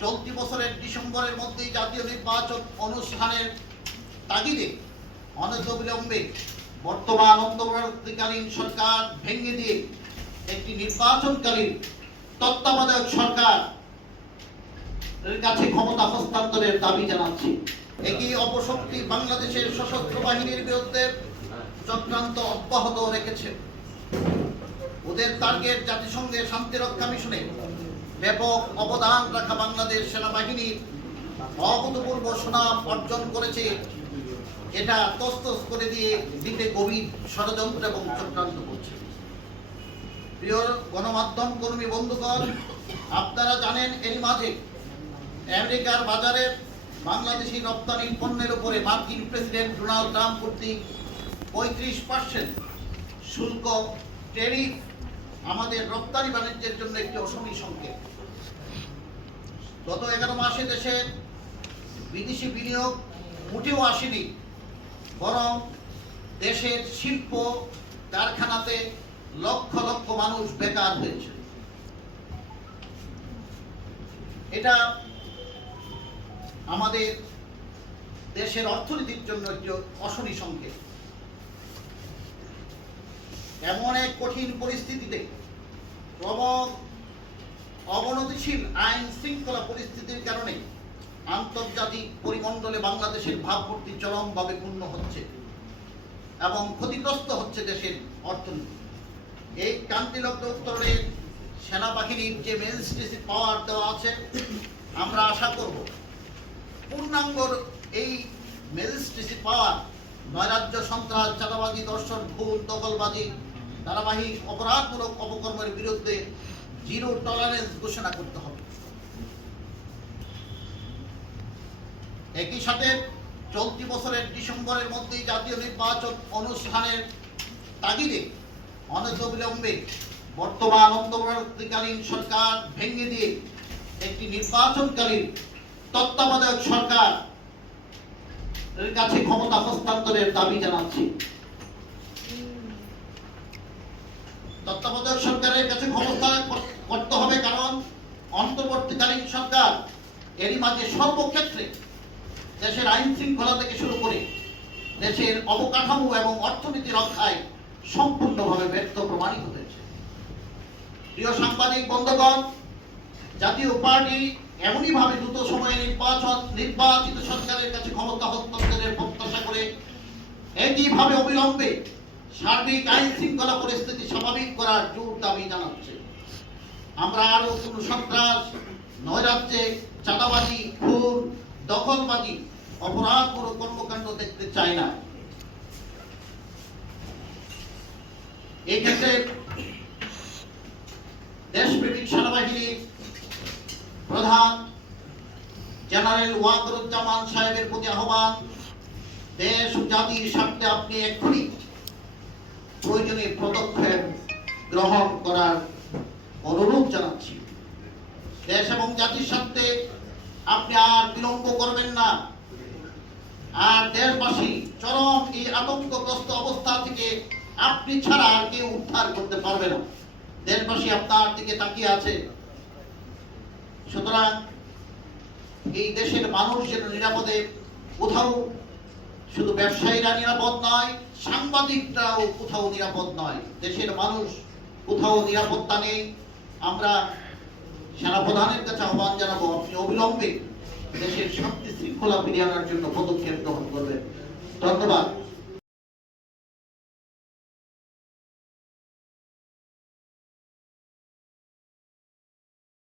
চলতি বছরের ডিসেম্বরের মধ্যেই জাতীয় নির্বাচন অনুষ্ঠানের তাগিদে অনতিবিলম্বে বর্তমান অন্তর্বর্তীকালীন সরকার ভেঙে দিয়ে একটি নির্বাচনকালীন তত্ত্বাবধায়ক সরকার এর কাছে ক্ষমতা হস্তান্তরের দাবি জানাচ্ছি। একই অপশক্তি বাংলাদেশের সশস্ত্র বাহিনীর বিরুদ্ধে চক্রান্ত অব্যাহত রেখেছে। ওদের টার্গেট জাতিসংঘের শান্তিরক্ষা মিশনে ব্যাপক অবদান রাখা বাংলাদেশ সেনাবাহিনী। অভূতপূর্ব সুনাম অর্জন করেছে। এটা তস্তস করে দিয়ে দিতে গভীর ষড়যন্ত্র এবং চক্রান্ত করছে। প্রিয় গণমাধ্যম কর্মী বন্ধুগণ, আপনারা জানেন এর মাঝে আমেরিকার বাজারে বাংলাদেশি রপ্তানি পণ্যের উপরে মার্কিন প্রেসিডেন্ট ডোনাল্ড ট্রাম্প কর্তৃক পঁয়ত্রিশ পার্সেন্ট শুল্ক, ট্যারিফ আমাদের রপ্তানি বাণিজ্যের জন্য একটি অসমী সংকেত। গত এগারো মাসে দেশে বিদেশি বিনিয়োগ মোটেও আসেনি। বরং দেশের শিল্প কারখানাতে লক্ষ লক্ষ মানুষ বেকার হয়েছে। এটা আমাদের দেশের অর্থনীতির জন্য একটি অশনি সংকেত। এমন এক কঠিন পরিস্থিতিতে ক্রম অবনতিশীল আইন শৃঙ্খলা পরিস্থিতির কারণে আন্তর্জাতিক পরিমণ্ডলে বাংলাদেশের ভাবমূর্তি চরমভাবে পূর্ণ হচ্ছে এবং ক্ষতিগ্রস্ত হচ্ছে দেশের অর্থনীতি। এই ক্রান্তিলগ্ন উত্তরে সেনাবাহিনীর যে মেনস্ট্রিসি পাওয়ার দেওয়া আছে, আমরা আশা করব পূর্ণাঙ্গর এই মেজিস্ট্রেসি পাওয়ার নৈরাজ্য সন্ত্রাস, চাঁদাবাজি দর্শন খুন দখলবাজি, ধারাবাহিক অপরাধমূলক অপকর্মের বিরুদ্ধে জিরো টলারেন্স ঘোষণা করতে হবে। একই সাথে চলতি বছরের ডিসেম্বরের মধ্যেই জাতীয় নির্বাচন অনুষ্ঠানের তাগিদে অনতিবিলম্বে বর্তমান অন্তর্বর্তীকালীন সরকার ভেঙে দিয়ে একটি নির্বাচনকালীন তত্ত্বাবধায়ক সরকার এর কাছে ক্ষমতা হস্তান্তরের দাবি জানাচ্ছি। তত্ত্বাবধায়ক সরকারের কাছে ক্ষমতা করতে হবে কারণ অন্তর্বর্তীকালীন সরকার এরই মাঝে সর্বক্ষেত্রে দেশের আইন শৃঙ্খলা থেকে শুরু করে দেশের অবকাঠামো এবং অর্থনীতি রক্ষায় সম্পূর্ণভাবে ব্যর্থ প্রমাণিত হয়েছে। প্রিয় সাংবাদিক, বন্ধুগণ, জাতীয় পার্টি এমনই ভাবে দ্রুত সময়ে নির্বাচন, নির্বাচিত সরকারের কাছে ক্ষমতা হস্তান্তরের প্রত্যাশা করে একইভাবে অবিলম্বে সার্বিক আইন শৃঙ্খলা পরিস্থিতি স্বাভাবিক করার জোর দাবি জানাচ্ছে। আমরা আরও কোন সন্ত্রাস, নৈরাজ্যে, চাঁদাবাজি, খুন, দখলবাজি, অপরাধ কোনো কর্মকাণ্ড দেখতে চাই না। এই ক্ষেত্রে দেশপ্রেমিক সেনাবাহিনীর প্রধান জেনারেল ওয়াকরুজ্জামান সাহেবের প্রতি আহ্বান, দেশ জাতির স্বার্থে আপনি এক্ষুনি প্রয়োজনীয় পদক্ষেপ গ্রহণ করার অনুরোধ জানাচ্ছি। দেশ এবং জাতির স্বার্থে আপনি আর বিলম্ব করবেন না। আর দেশবাসী চরম এই আতঙ্কগ্রস্ত অবস্থা থেকে আপনি ছাড়া আর কেউ উদ্ধার করতে পারবে না। দেশবাসী আপনার দিকে তাকিয়ে আছে। সুতরাং এই দেশের মানুষ যেন নিরাপদে কোথাও শুধু ব্যবসায়ীরা নিরাপদ নয়, সাংবাদিকরাও কোথাও নিরাপদ নয়। দেশের মানুষ কোথাও নিরাপত্তা নেই আমরা সেনাপ্রধানের কাছে আহ্বান জানাব, আপনি অবিলম্বে দেশের শান্তি শৃঙ্খলা ফিরিয়ে আনার জন্য পদক্ষেপ গ্রহণ করবেন। ধন্যবাদ।